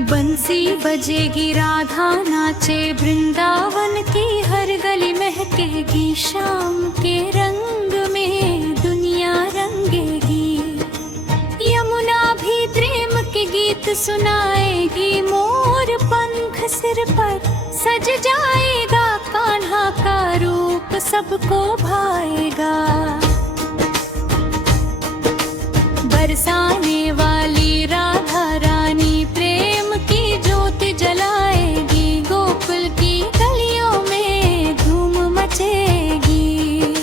बंसी बजेगी राधा नाचे वृंदावन की हर गली महकेगी शाम के रंग में दुनिया रंगेगी। यमुना भी प्रेम के गीत सुनाएगी, मोर पंख सिर पर सज जाएगा, कान्हा का रूप सबको भाएगा। बरसाने वाली राधा रानी प्रेम की ज्योति जलाएगी, गोकुल की गलियों में धूम मचेगी।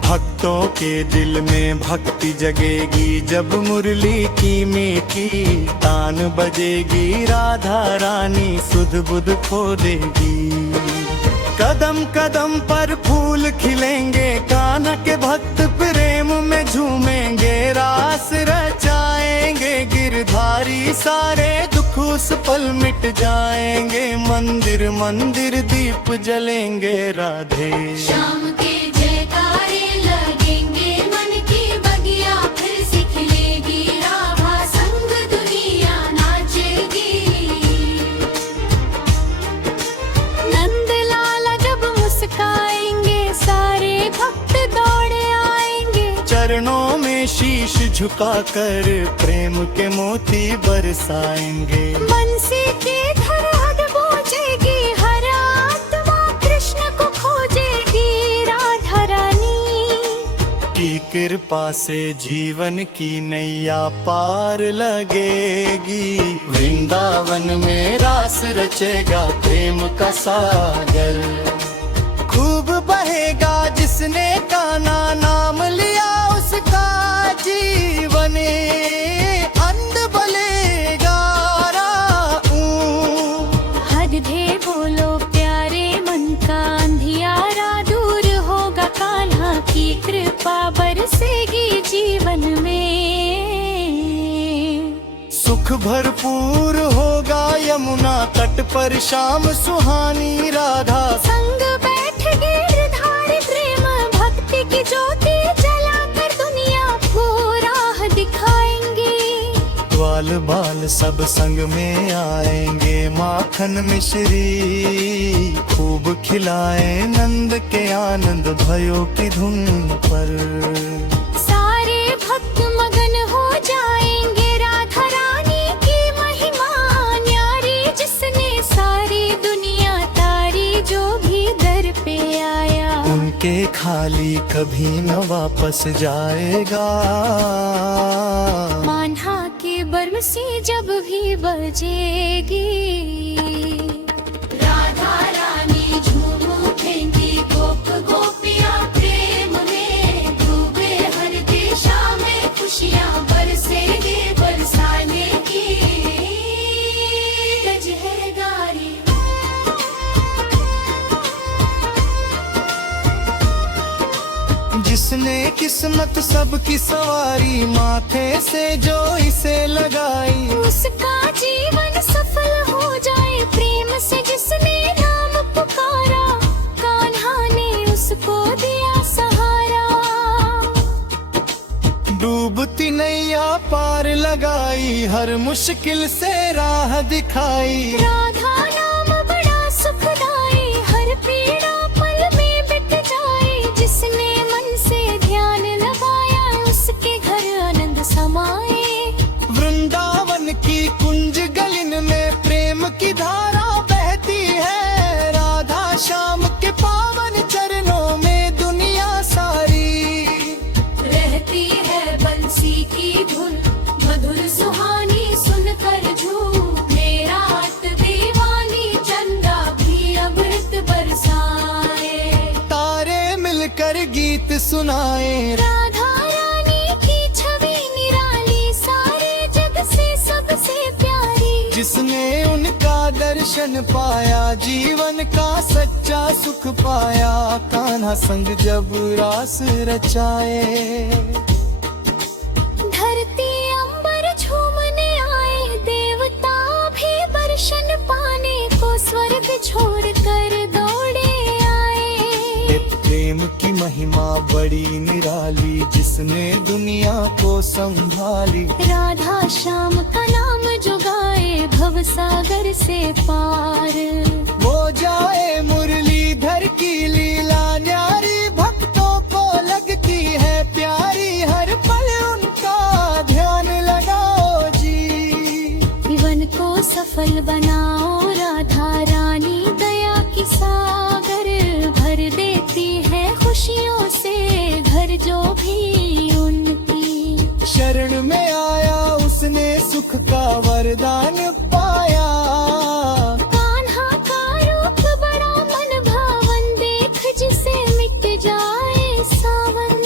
भक्तों के दिल में भक्ति जगेगी, जब मुरली की मीठी तान बजेगी, राधा रानी सुध बुध खो देगी। कदम कदम पर फूल खिलेंगे, कान्हा के भक्त प्रेम में झूमेंगे, रास रचाएंगे गिरधारी, सारे दुख उस पल मिट जाएंगे, मंदिर मंदिर दीप जलेंगे राधे शाम के जयकारे लगेंगे, मन की बगिया फिर से खिलेगी, राधा संग दुनिया नाचेगी। नंदलाला जब मुस्काएंगे, सारे भक्त दौड़े आएंगे, चरणों में शीश झुकाकर प्रेम के मोती बरसाएंगे। बंसी की धड़धड़ बूझेगी, हर आत्मा कृष्ण को खोजेगी, राधा रानी की कृपा से जीवन की नैया पार लगेगी। वृंदावन में रास रचेगा प्रेम का सागर, खूब बहेगा जिसने कान्हा नाम लिया, उसका जीवन अंध बलेगा। हर दे बोलो प्यारे मन का अंधियारा दूर होगा, कान्हा की कृपा बरसेगी जीवन में। सुख भरपूर होगा यमुना तट पर शाम सुहानी, राधा संग बैठ गिरधारी प्रेम भक्ति की ज्योति जलाकर दुनिया को राह दिखाएंगे। ग्वाल बाल सब संग में आएंगे, माखन मिश्री खूब खिलाए, नंद के आनंद भयो की धुन पर। सारे भक्त मगन हो जाएंगे, राधा रानी की महिमा न्यारी, जिसने सारी दुनिया तारी, जो भी दर पे आया उनके खाली कभी न वापस जाएगा। कान्हा के बरसी जब भी बजेगी, राधा रानी झूम उठेंगी, गोप गोपियाँ प्रेम में डूबे, हर दिशा में खुशियाँ बरसेंगे, बरसाने की लहरगारी। जिसने किस्मत सबकी सवारी, माथे से जो इसे लगाई, उसका जीवन सफल हो जाए, प्रेम से जिसने नाम पुकारा, कान्हा ने उसको दिया सहारा। डूबती नैया पार लगाई, हर मुश्किल से राह दिखाई, राधा नाम बड़ा सुखदाई, हर पीड़ा पल में मिट जाए, जिसने मन से ध्यान लगाया, उसके घर आनंद समाए। वृंदावन की कुंज गलिन में प्रेम की धारा बहती है, राधा श्याम के पावन चरणों में दुनिया सारी रहती है बंसी की धुन मधुर सुहानी, सुनकर झूमे रात दीवानी, चंदा भी अमृत बरसाए, तारे मिलकर गीत सुनाए, राधा रानी की छवि निराली, सारे जग से सबसे प्यारी, जिसने उनका दर्शन पाया, जीवन का सच्चा सुख पाया, कान्हा संग जब रास रचाए। धरती अंबर झूमने आए, देवता भी दर्शन पाने को स्वर्ग छोड़कर दौड़े आए। प्रेम की महिमा बड़ी निराली, जिसने दुनिया को संभाली, राधा श्याम का नाम जो गाए, भव भव सागर से पार। वो जाए मुरलीधर की लीला न्यारी, भक्तों को लगती है प्यारी, हर पल उनका ध्यान लगाओ जी। जीवन को सफल बनाओ राधा रानी, दया की सागर भर देती है खुशियों से घर जो भी उनकी। शरण में आया उसने सुख का वरदान पाया, कान्हा का रूप बड़ा मन भावन, देख जिसे मिट जाए सावन।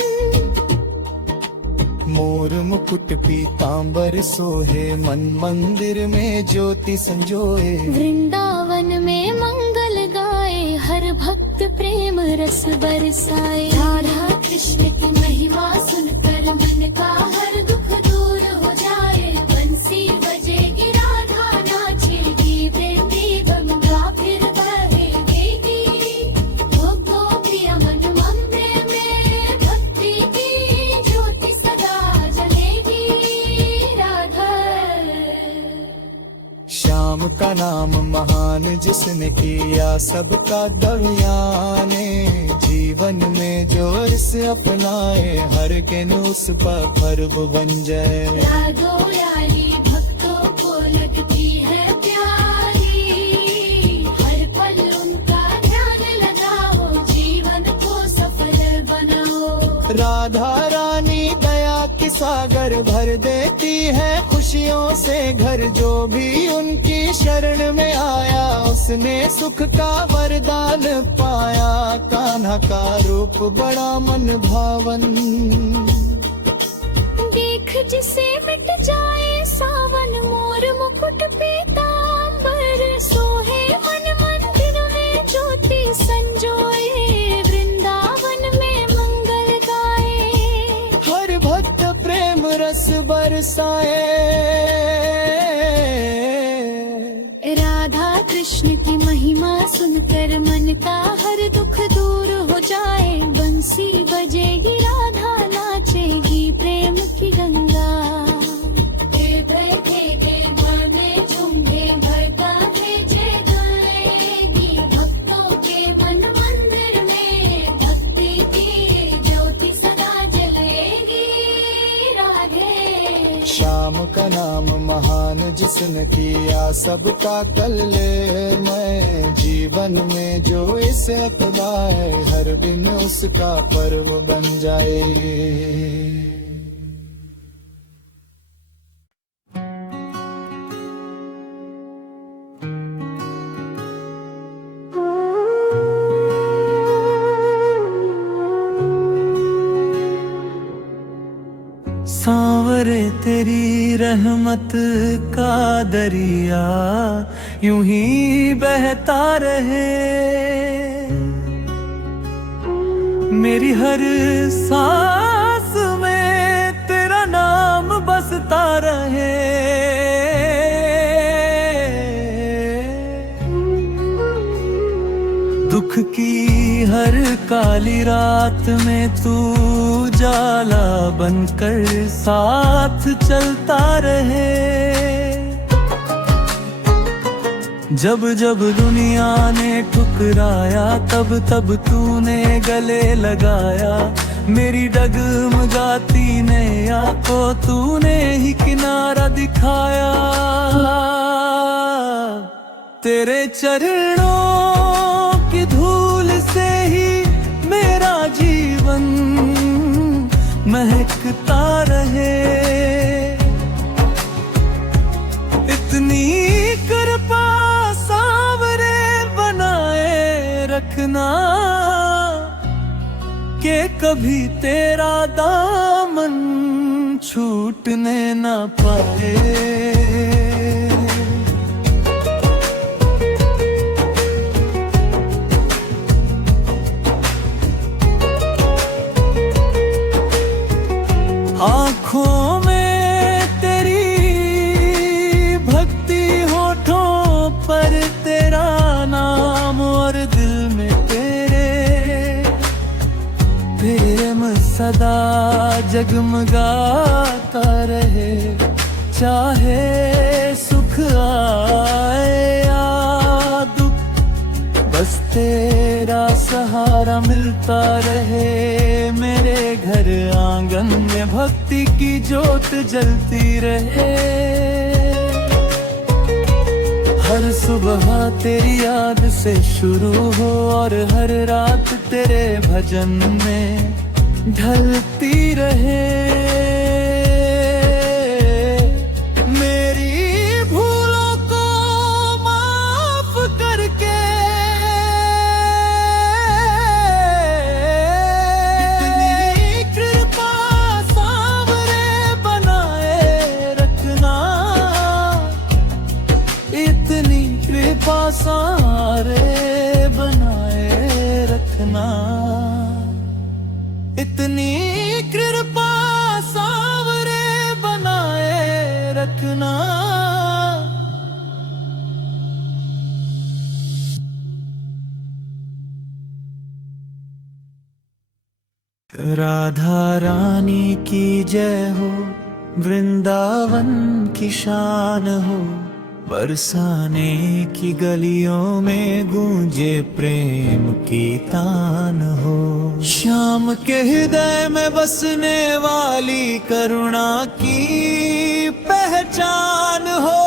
मोर मुकुट पीतांबर सोहे, मन मंदिर में ज्योति संजोए। वृंदावन में मंगल गाए, हर भक्त प्रेम रस बरसाए। राधा कृष्ण की महिमा सुनकर मन का हर दुख दूर हो जाए। बंसी बजेगी राधा नाचेगी, प्रेम की गंगा फिर बहेगी। गोपियाँ मन मंदिर में भक्ति की ज्योति सदा जलेगी। राधा श्याम का नाम महान जिसने किया सबका दवियाने, जीवन में जो इस अपनाए हर किन उस पर पर्व बन जाए। राधो यारी भक्तों को लगती है प्यारी, हर पल उनका ध्यान लगाओ, जीवन को सफल बनाओ। राधा रानी दया की सागर भर देती है खुशियों से घर जो भी उनकी शरण में आया, उसने सुख का वरदान पाया। कान्हा का रूप बड़ा मन भावन, देख जिसे मिट जाए सावन। मोर मुकुट पीतांबर सोहे, मन मंदिर में ज्योति संजोए। वृंदावन में मंगल गाए, हर भक्त प्रेम रस बरसाए। राधा कृष्ण की महिमा सुनकर मन का हर दुख दूर हो जाए। बंसी बजेगी राधा नाचेगी, प्रेम की गंगा। भक्तों के मन मंदिर में भक्ति की ज्योति सदा जलेगी। राधे श्याम का नाम महान जिसने किया सबका कल्याण, जीवन में जो इसे अपनाए हर दिन उसका पर्व बन जाए। सांवरे तेरी रहमत का दरिया यूं ही बहता रहे, मेरी हर सांस में तेरा नाम बसता रहे। दुख की हर काली रात में तू जाला बनकर साथ चलता रहे। जब जब दुनिया ने ठुकराया तब तब तूने गले लगाया, मेरी डगमगाती नैया को तूने ही किनारा दिखाया। तेरे चरणों की धूल से ही मेरा जीवन महकता रहे। इतनी कृपा सांवरे बनाए रखना कि कभी तेरा दामन छूटने ना पाए। आँखों में तेरी भक्ति, होठों पर तेरा नाम और दिल में तेरे प्रेम सदा जगमगाता रहे। चाहे सुख आ प्यारा मिलता रहे, मेरे घर आंगन में भक्ति की ज्योत जलती रहे। हर सुबह तेरी याद से शुरू हो और हर रात तेरे भजन में ढलती रहे। सारे बनाए रखना, इतनी कृपा सावरे बनाए रखना। राधा रानी की जय हो, वृंदावन की शान हो, बरसाने की गलियों में गूंजे प्रेम की तान हो। श्याम के हृदय में बसने वाली करुणा की पहचान हो।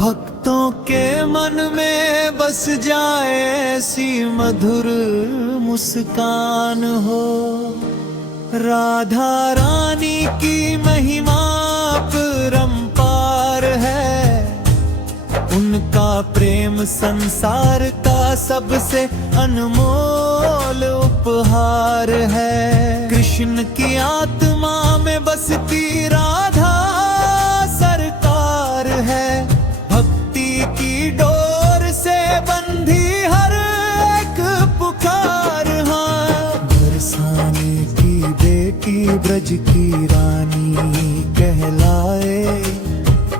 भक्तों के मन में बस जाए ऐसी मधुर मुस्कान हो। राधा रानी की महिमा परंपार है, उनका प्रेम संसार का सबसे अनमोल उपहार है। कृष्ण की आत्मा में बसती राधा सरकार है, भक्ति की डोर से बंधी हर एक पुकार। हाँ, बरसाने की बेटी ब्रज की रानी कहलाए,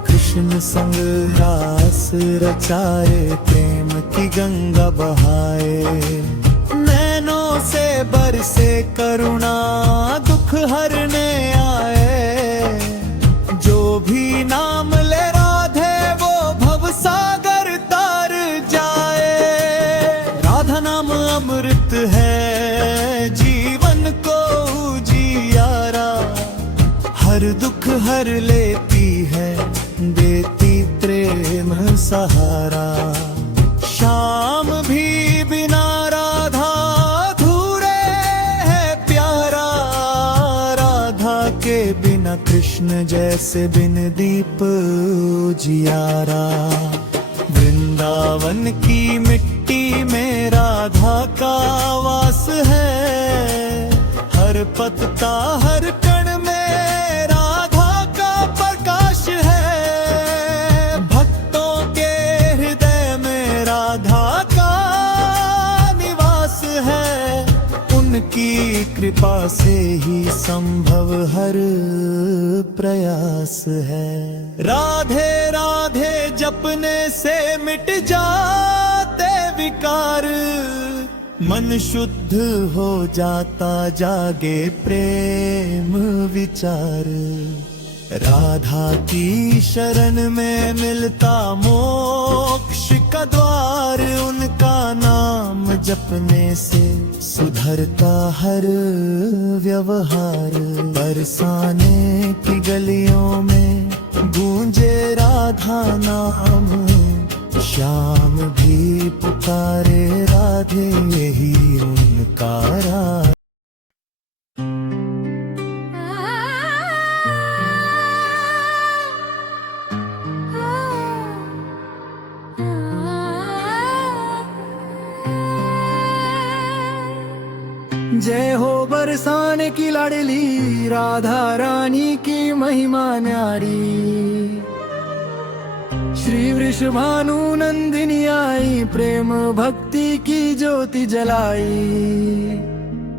कृष्ण संग रास रचाए, प्रेम की गंगा बहाए। नैनों से बरसे करुणा दुख हरने आए, जो भी नाम ले राधे वो भव सागर तार जाए। राधा नाम अमृत है, जीवन को जियारा, हर दुख हर लेती है, देती प्रेम सहारा। शाम भी बिना राधा अधूरे है प्यारा, राधा के बिना कृष्ण जैसे बिन दीप उजियारा। वृंदावन की मिट्टी में राधा का वास है, हर पत्ता हर कण में राधा का प्रकाश है। भक्तों के हृदय में राधा का निवास है, उनकी कृपा से ही संभव हर प्रयास है। राधे राधे जपने से मिट जाते विकार, मन शुद्ध हो जाता जागे प्रेम विचार। राधा की शरण में मिलता मोक्ष का द्वार, उनका नाम जपने से सुधरता हर व्यवहार। बरसाने की गलियों में गूंजे राधा नाम, श्याम भी पुकारे राधे, यही उनका राज। जय हो बरसाने की लाडली, राधा रानी की महिमा न्यारी। श्री वृषभानु नंदिनी आई, प्रेम भक्ति की ज्योति जलाई।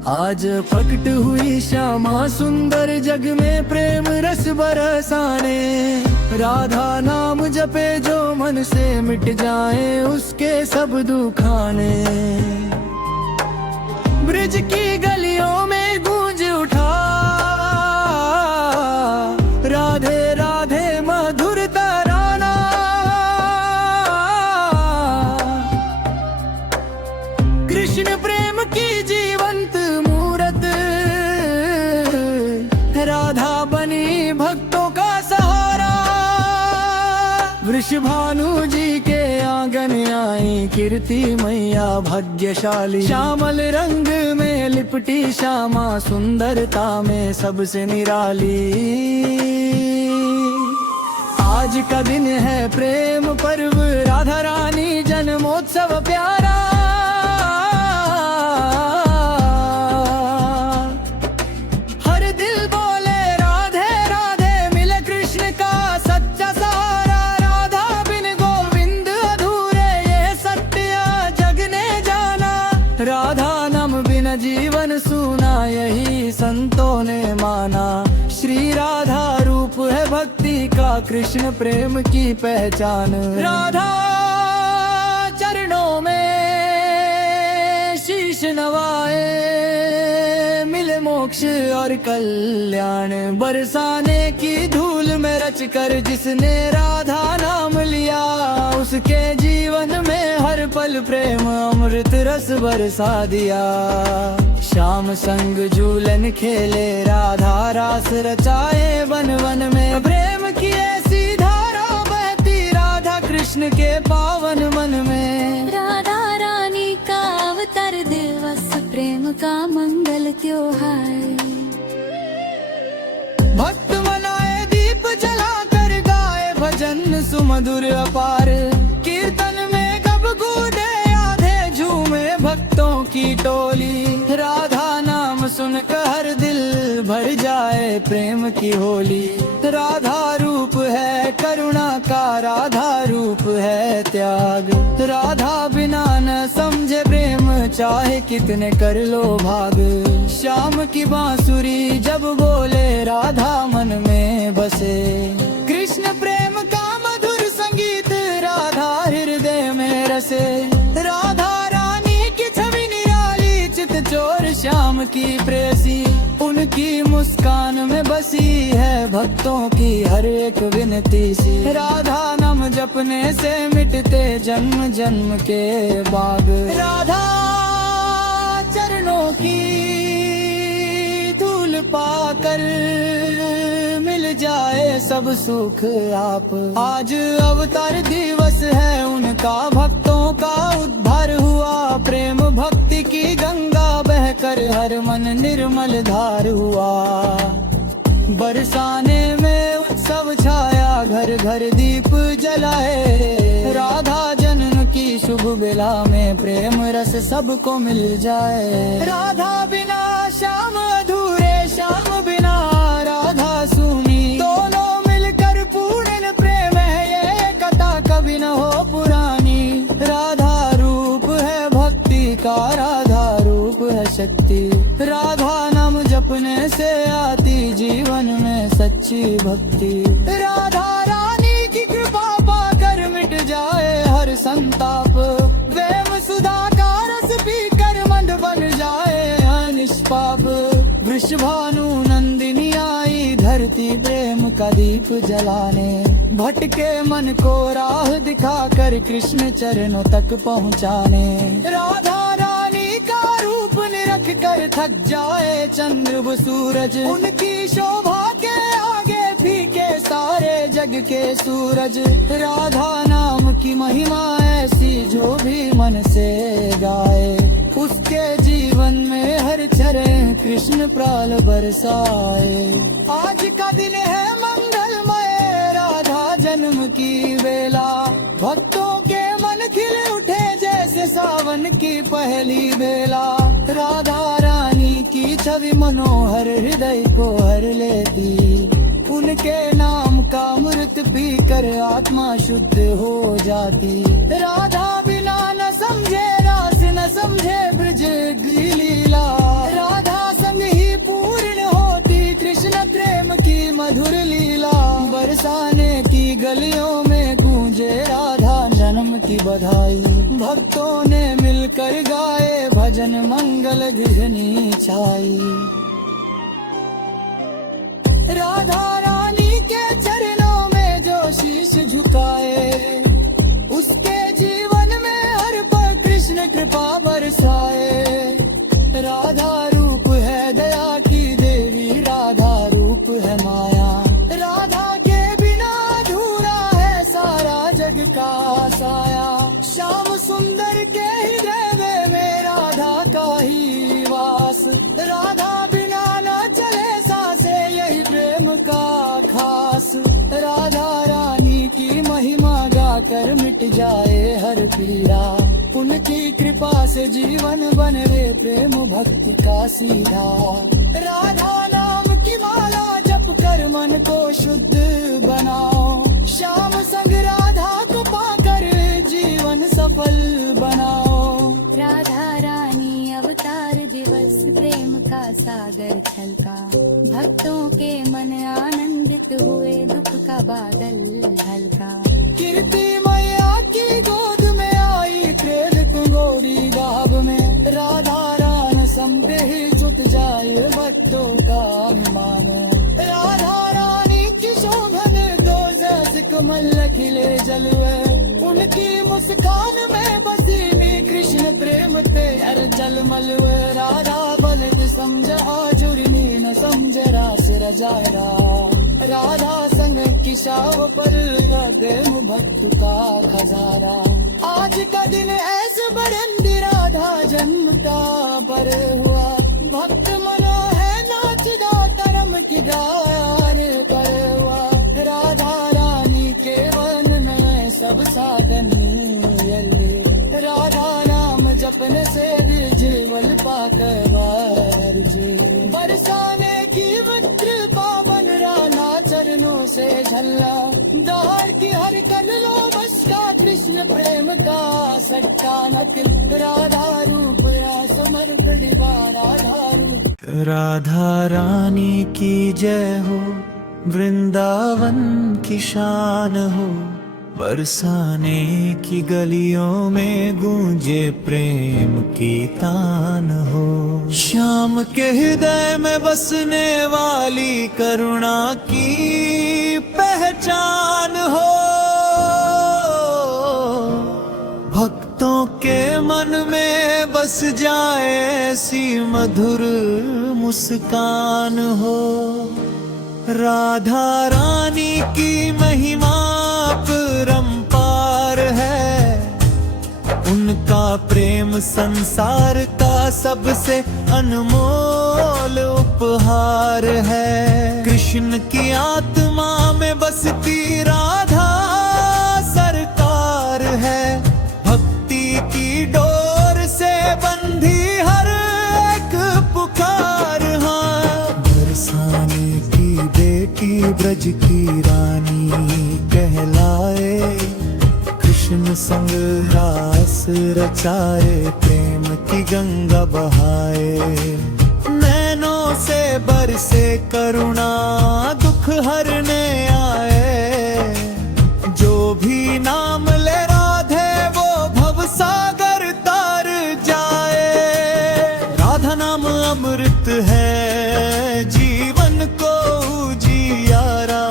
आज प्रकट हुई श्यामा सुंदर, जग में प्रेम रस बरसाने। राधा नाम जपे जो मन से, मिट जाए उसके सब दुखाने। ब्रिज की गलियों में गूंज उठा, राधे राधे मधुर तराना। राधा बनी भक्तों का सहारा। वृषभानु जी के आंगन आई कीर्ति मैया भाग्यशाली। श्यामल रंग में लिपटी श्यामा सुंदरता में सबसे निराली। आज का दिन है प्रेम पर्व राधा रानी जन्मोत्सव प्यारा। हर दिल बोले राधे राधे मिले कृष्ण का सच्चा सहारा। राधा बिन गोविंद अधूरे ये सत्य जग ने जाना। राधा नाम बिन जीवन सूना यही संतों ने माना। श्री राधा रूप है भक्ति का कृष्ण प्रेम की पहचान। राधा चरणों में शीश नवाए मिले मोक्ष और कल्याण। बरसाने की धूल में रच कर जिसने राधा नाम लिया उसके जीवन में हर पल प्रेम अमृत रस बरसा दिया। श्याम संग झूलन खेले राधा रास रचाए वन वन में। प्रेम की ऐसी धारा बहती राधा कृष्ण के पावन मन में। राधा रानी का अवतार दिवस प्रेम का मंगल त्योहार। भक्त मनाए दीप जलाकर गाए भजन सुमधुर अपार। कीर्तन में कब गूंजे आधे झूमे भक्तों की टोली। राधा नाम सुनकर हर दिल भर जाए प्रेम की होली। राधा रूप है करुणा का राधा रूप है त्याग। राधा बिना न समझे प्रेम चाहे कितने कर लो भाग। श्याम की बांसुरी जब बोले राधा मन में बसे। कृष्ण प्रेम का मधुर संगीत राधा हृदय में रसे। राधा रानी की छवि निराली चित चोर श्याम की प्रेसी। उनकी मुस्कान में बसी है भक्तों की हर एक विनती सी। राधा नाम जपने से मिटते जन्म जन्म के बाग। राधा चरणों की धूल पाकर मिल जाए सब सुख आप। आज अवतार दिवस है उनका भक्तों का उद्धार हुआ। प्रेम भक्ति की गंगा बहकर हर मन निर्मल धार हुआ। बरसाने में उत्सव छाया घर घर दीप जलाए। राधा जन्म की शुभ बेला में प्रेम रस सबको मिल जाए। राधा बिना श्याम अधूरे श्याम बिना राधा सूनी। दोनों मिलकर पूर्ण प्रेम है ये कथा कभी न हो पुरानी। राधा रूप है भक्ति का राधा रूप है शक्ति। राधा नाम जपने से आती जीवन में सच्ची भक्ति। राधा रानी की कृपा पाकर मिट जाए हर संताप। प्रेम सुधा का रस पीकर मन बन जाए अनिष्पाप। वृषभानु नंदिनी आई धरती प्रेम का दीप जलाने। भटके मन को राह दिखाकर कृष्ण चरणों तक पहुँचाने। राधा रानी का रूप निरख कर थक जाए चंद्र व सूरज। उनकी शोभा के आगे फीके सारे जग के सूरज। राधा नाम की महिमा ऐसी जो भी मन से गाए। उसके जीवन में हर चरण कृष्ण प्राल बरसाए। आज का दिन है मंगलमय राधा जन्म की बेला। भक्तों के मन खिल उठे जैसे सावन की पहली बेला। राधा रानी की छवि मनोहर हृदय को हर लेती। उनके नाम का अमृत पीकर आत्मा शुद्ध हो जाती। राधा बिना न समझे रास न समझे ब्रज की लीला। राधा संग ही पूर्ण होती कृष्ण प्रेम की मधुर लीला। बरसाने की गलियों में गूंजे राधा जन्म की बधाई। भक्तों ने मिलकर गाए भजन मंगल घृणी छाई। राधा रानी के चरणों में जो शीश झुकाए। उसके जीवन में हर पल कृष्ण कृपा बरसाए। राधा रूप है दया की देवी राधा रूप का खास। राधा रानी की महिमा गाकर मिट जाए हर पीड़ा। उनकी कृपा से जीवन बन रे प्रेम भक्ति का सीधा। राधा नाम की माला जप कर मन को शुद्ध बनाओ। श्याम संग राधा को पाकर जीवन सफल बनाओ। राधा रानी अवतार दिवस प्रेम का सागर छलका। भक्तों के मन आनंदित हुए दुख का बादल हल्का। कीर्ति मैया की गोद में आई प्रेरित गोरी गाभ में। राधा रान समते ही छुट जाए भक्तों का अभिमान। राधा रानी की शोभन दो जैसे कमल खिले जलवे। उनकी मुस्कान में बसी कृष्ण प्रेम ते हर जलमल। राधा बलित समझ आजुरनी न समझ रास रजायरा। राधा संग किशाव पर प्रेम भक्त का खजारा। आज का दिन ऐसे बरंदी राधा जन्म का पर हुआ। भक्त मनो है नाचदा तरम की डार पर हुआ। राधा रानी के वन में सब साधन यल्ले। राधा नाम जपने से जीवन पाकर बरसाने की मित्र पावन राना चरणों से झल्ला। दार की हर कर लो बस का कृष्ण प्रेम का सट्टा नकिल। राधा रूप या समर्पण राधा रूप। राधा रानी की जय हो, वृंदावन की शान हो। बरसाने की गलियों में गूंजे प्रेम की तान हो। श्याम के हृदय में बसने वाली करुणा की पहचान हो। भक्तों के मन में बस जाए ऐसी मधुर मुस्कान हो। राधा रानी की महिमा परंपार है। उनका प्रेम संसार का सबसे अनमोल उपहार है। कृष्ण की आत्मा में बसती राधा सरकार है। भक्ति की डोर से बंधी हर एक पुकार। हाँ, बरसाने की बेटी ब्रज की रानी कहलाए। कृष्ण संग रास रचाए, प्रेम की गंगा बहाए। नैनों से बरसे करुणा दुख हरने आए। जो भी नाम ले राधे वो भव सागर तार जाए। राधा नाम अमृत है जीवन को जियारा।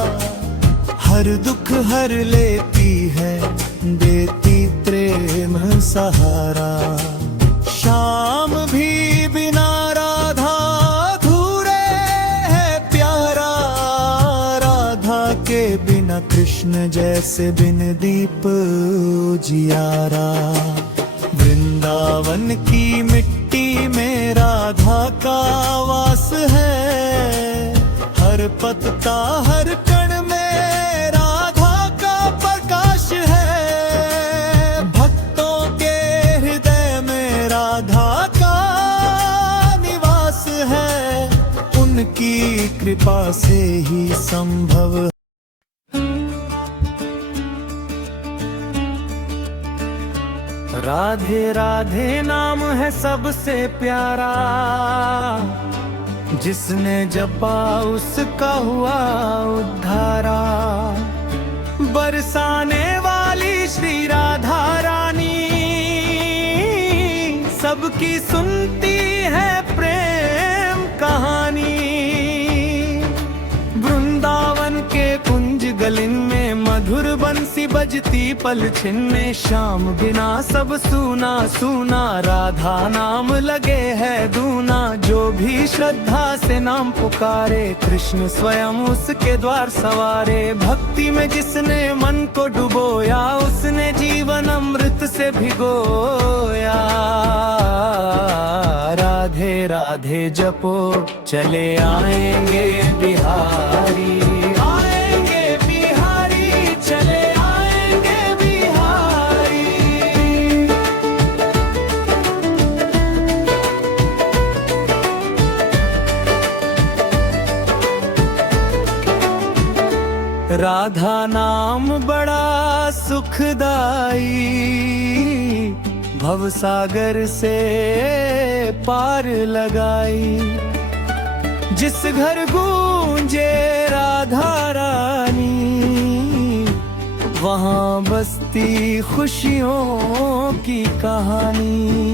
हर दुख हर लेती है देती प्रेम सहारा। शाम भी बिना राधा अधूरे है प्यारा। राधा के बिना कृष्ण जैसे बिन दीप उजियारा। वृंदावन की मिट्टी में राधा का वास है। हर पत्ता हर कण में की कृपा से ही संभव। राधे राधे नाम है सबसे प्यारा। जिसने जपा उसका हुआ उद्धारा। बरसाने वाली श्री राधा रानी सबकी सुनती है प्रेम कहानी। वृंदावन के कुंज गलिन में मधुर बंसी बजती पलछिन में। शाम बिना सब सूना सूना, राधा नाम लगे है दूना। जो भी श्रद्धा से नाम पुकारे, कृष्ण स्वयं उसके द्वार सवारे। भक्ति में जिसने मन को डुबोया, उसने जीवन अमृत से भिगोया। राधे राधे जपो चले आएंगे बिहारी। राधा नाम बड़ा सुखदाई, भवसागर से पार लगाई। जिस घर गूंजे राधा रानी, वहाँ बसती खुशियों की कहानी।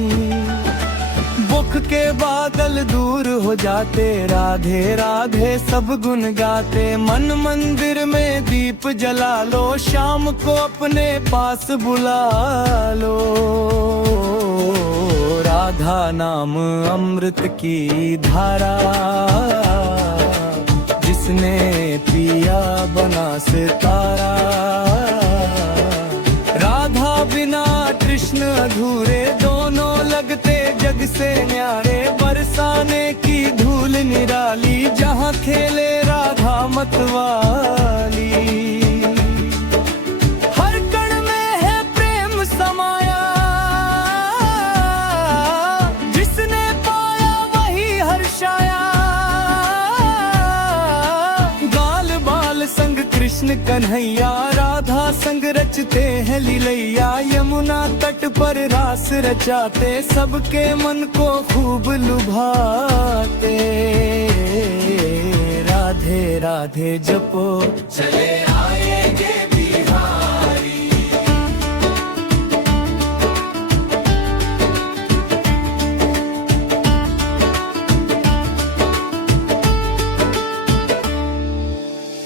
बुख के बादल दूर हो जाते, राधे राधे सब गुन गाते। मन मंदिर में दीप जला लो, शाम को अपने पास बुला लो। राधा नाम अमृत की धारा, जिसने पिया बना सितारा। राधा बिना कृष्ण अधूरे, दोनों लगते जग से न्यारे। बरसाने की धूल निराली, जहाँ खेले राधा मतवाली। हर कण में है प्रेम समाया, जिसने पाया वही हर्षाया। गाल बाल संग कृष्ण कन्हैया, राधा संग रचते हैं लीलैया। यमुना तट पर रास रचाते, सबके मन को खूब लुभाते। राधे राधे जपो चले आएंगे बिहारी।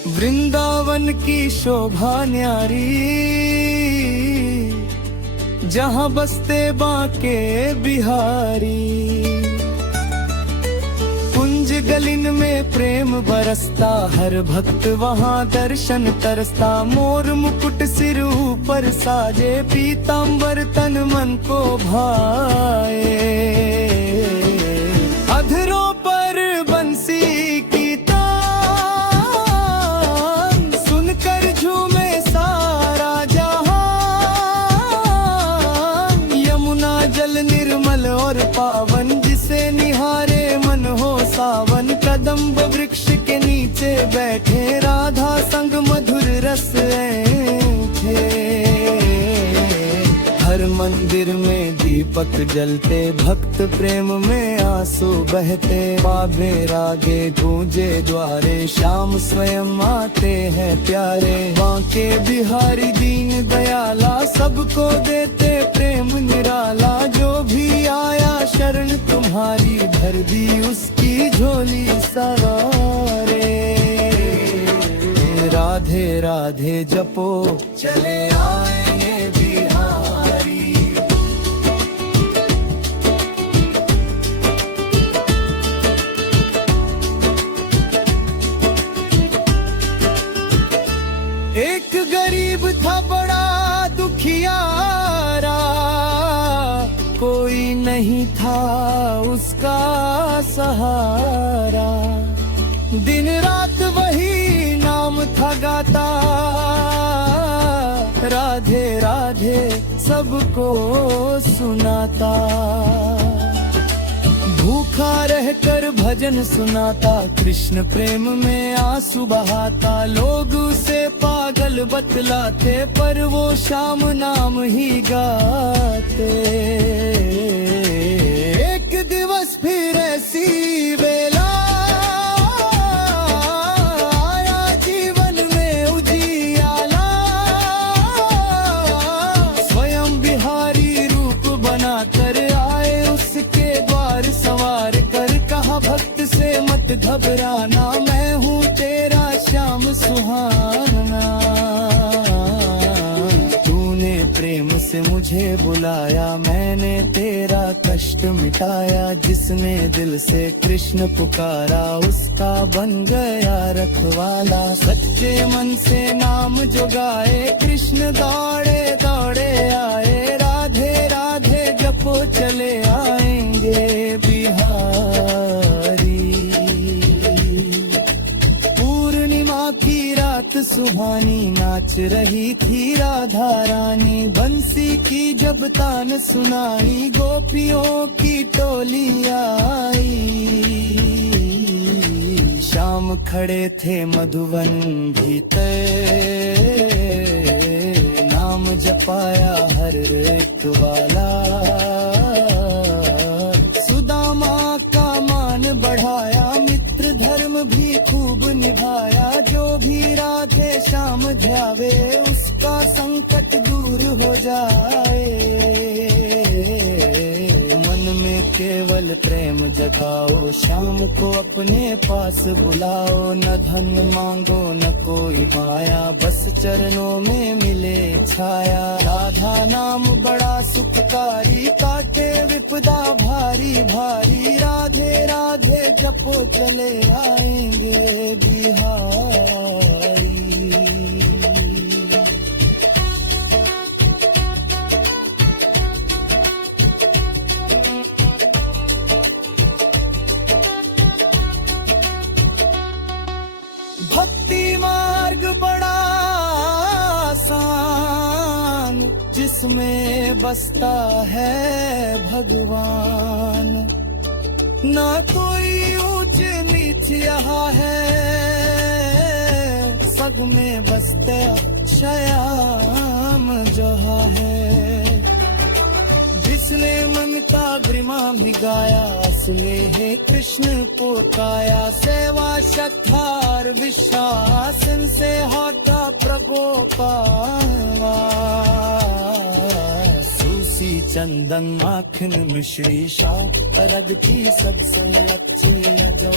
वृंदावन की शोभा न्यारी, जहाँ बसते बांके बिहारी। कुंज गलिन में प्रेम बरसता, हर भक्त वहाँ दर्शन तरसता। मोर मुकुट सिर ऊपर साजे, पीतांबर तन मन को भाए। अधरों पर बंसी की तान, सुनकर झूमे सारा जल निर्मल और पावन, जिसे निहारे मन हो सावन। कदम्ब वृक्ष के नीचे बैठे, राधा संग मधुर रस थे। हर मंदिर में दीपक जलते, भक्त प्रेम में आंसू बहते। बाबे रागे गूंजे द्वारे, शाम स्वयं आते हैं प्यारे। बांके बिहारी दीन दयाला, सबको देते प्रेम निराला। जो भी आया शरण तुम्हारी, भर दी उसकी झोली सवारे। राधे राधे जपो चले आएंगे बिहारी। एक गरीब था बड़ा दुखियारा, कोई नहीं था उसका सहारा। दिन रात वही नाम था गाता, राधे राधे सबको सुनाता। भूखा रहकर भजन सुनाता, कृष्ण प्रेम में आंसू बहाता। लोग उसे पागल बतलाते, पर वो श्याम नाम ही गाते। एक दिवस फिर ऐसी बेला आया जीवन में उजियाला। स्वयं बिहारी रूप बनाकर आए, उसके द्वार सवार कर। कहा भक्त से मत घबराना, मैं हूँ तेरा श्याम सुहाना। तूने प्रेम से मुझे बुलाया, मैंने तेरा कष्ट मिटाया। जिसने दिल से कृष्ण पुकारा, उसका बन गया रखवाला। सच्चे मन से नाम जो गाए, कृष्ण दौड़े दौड़े आए। राधे राधे जपो चले आएंगे बिहारी। पूर्णिमा की रात सुहानी, नाच रही थी राधा रानी। बंसी की जब तान सुनाई, गोपियों की टोली आई। श्याम खड़े थे मधुवन भीतर, नाम जपाया हर एक वाला, सुदामा का मान बढ़ाया, मित्र धर्म भी खूब निभाया। जो भी राधे श्याम ध्यावे, उसका संकट दूर हो जाए। मन में केवल प्रेम जगाओ, श्याम को अपने पास बुलाओ। न धन मांगो न कोई माया, बस चरणों में मिले छाया। राधा नाम बड़ा सुखकारी, काटे विपदा भारी भारी। राधे राधे जपो चले आएंगे बिहारी। भक्ति मार्ग बड़ा आसान, जिसमें बसता है भगवान। ना कोई ऊंच नीच यहाँ है, सब में बसते श्याम जहाँ है। जिसने ममता ग्रिमा भी गाया, असले है कृष्ण को काया। सेवा शक्तार विश्वास, इनसे हाथा प्रभु पावा। सूसी चंदन माखन मिश्री शाह, अरद की सबसे अच्छी। जो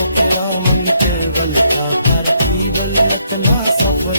मन केवल का कर, केवल लतना सफर।